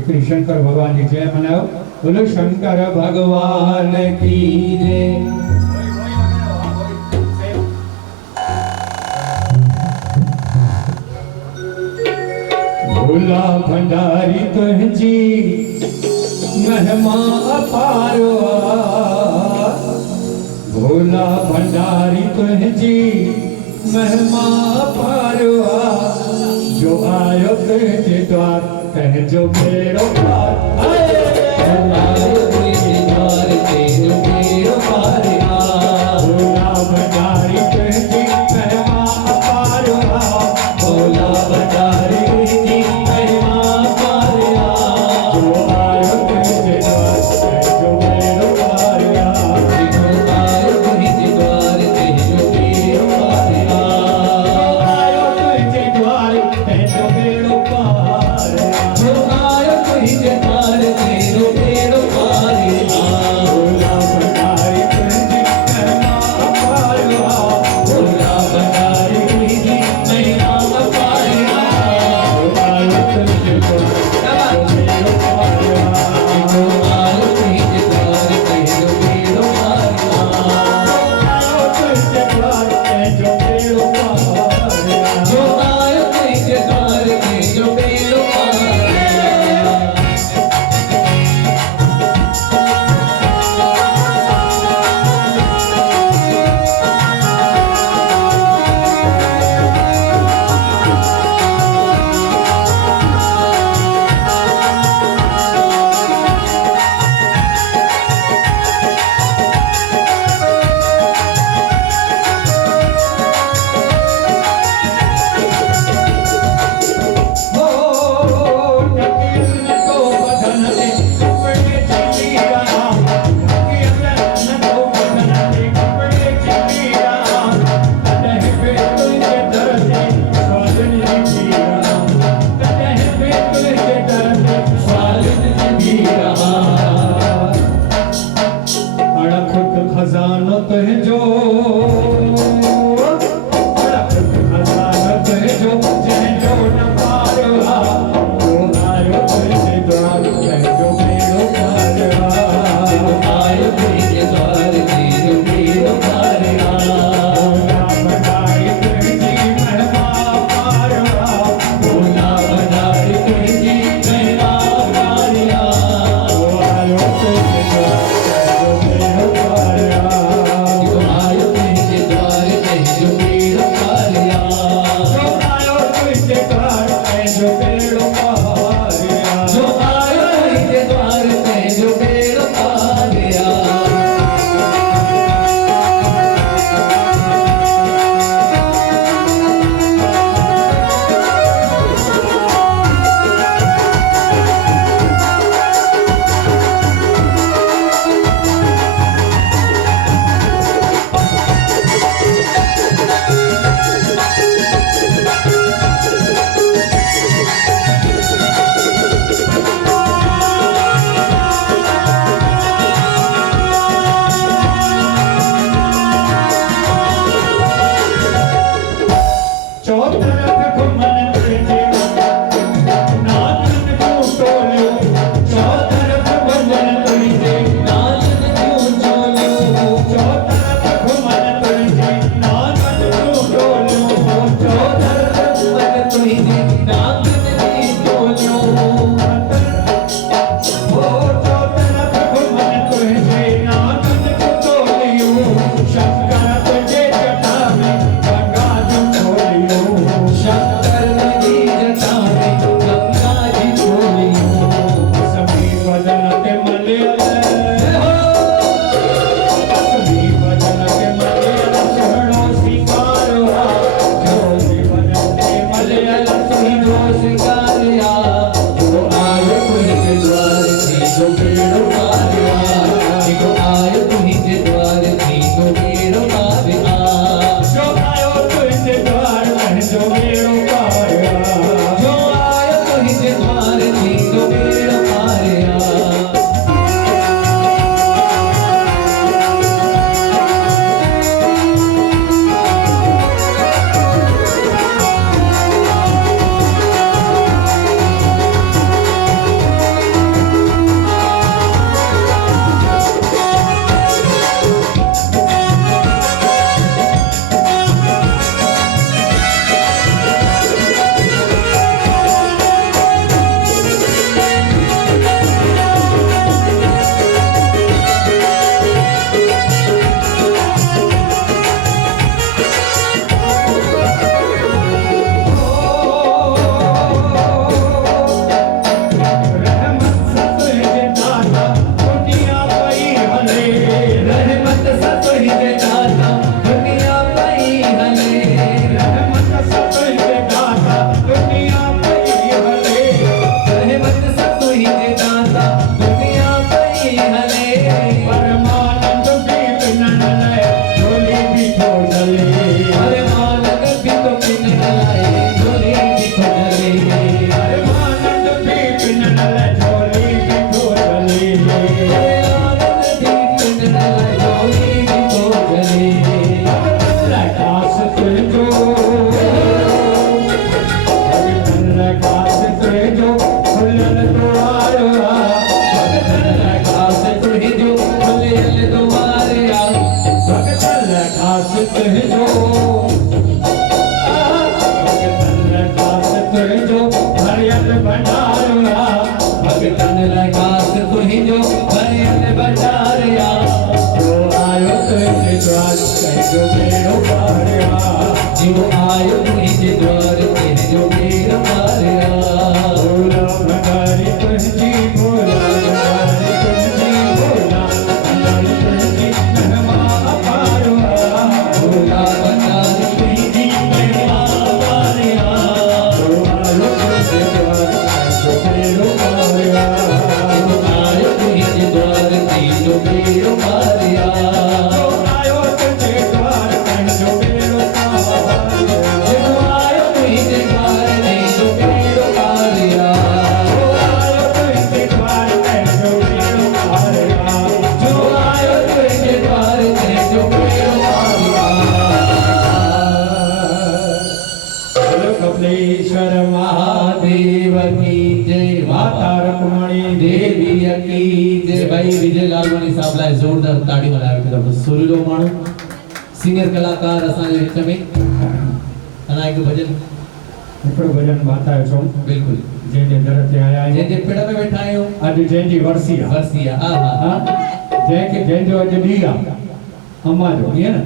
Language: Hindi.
श्री शंकर भगवान की जय मनाओ। बोलो शंकर भगवान की जय। भोला भंडारी तुझी महिमा अपारो, भोला भंडारी तुझी महिमा अपारो। जो आयो तुझे द्वार कह जो मेरो पार, आयो तुझे द्वार कह जो मेरो पार। भोला भंडारी तुझी महिमा अपारो, भोला भंडारी तुझी महिमा अपारो। जो आयो तुझे द्वार कह जो मेरो पार, आयो तुझे द्वार कह जो मेरो पार। आयो तुझे द्वार कह जो मेरो पार, जो आयो तुझे द्वार कह जो मेरो पार। भोला भंडारी तुझी महिमा अपारो, भोला भंडारी तुझी महिमा अपारो। आयो तुझे द्वार कह जो मेरो पार, जो आयो तुझे द्वार कह जो मेरो पार। आयो तुझे द्वार कह जो मेरो पार, जो आयो तुझे द्वार कह जो मेरो पार। लाइ ज़ोरदार ताड़ी हलायो वेंदो। सुरीलो माण्हू सीनियर कलाकार असांजे विच में अना हिकु भॼन हिकिड़ो भॼन ॿातायो छो बिल्कुलु जंहिंजे दर ते आया आहियूं, जंहिंजे पिण में वेठा आहियूं, अॼु जंहिंजी वरसी आहे, वरसी आहे। हा हा जंहिंजो अॼु ॾींहुं आहे अम्मा जो, ईअं न